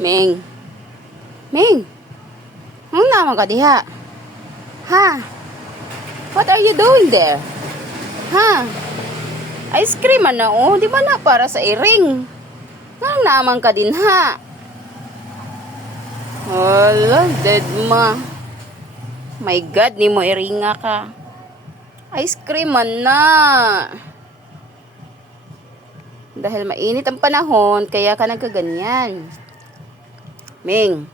Ming. Ming. Ang naman ka diha? Ha? What are you doing there? Ha? Ice cream na oh. Di ba na para sa iring? Ang naman ka din ha? Wala, dead ma. My God, ni mo iringa ka. Ice cream na. Dahil mainit ang panahon, kaya ka nagkaganyan. Ming.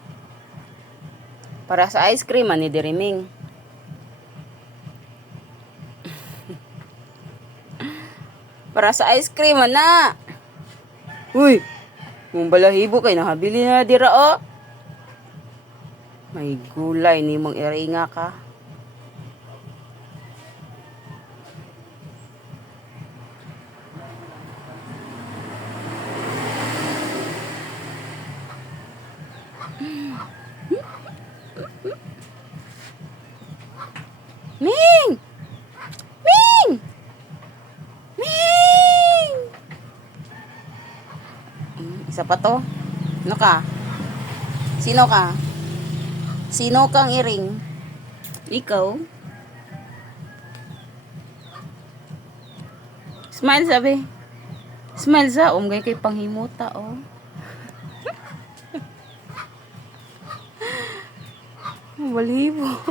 Para sa ice cream, ni diri Ming. Para sa ice cream, na. Uy, mong balahibo kay nahabili na dira, oh. May gulay ni mong iringa ka. Ming! Ming! Ming! Isa pa to. Ano ka? Sino ka? Sino kang iring? Ikaw? Smile sabi. Smile sa umgay kay panghimuta, oh. Balibo.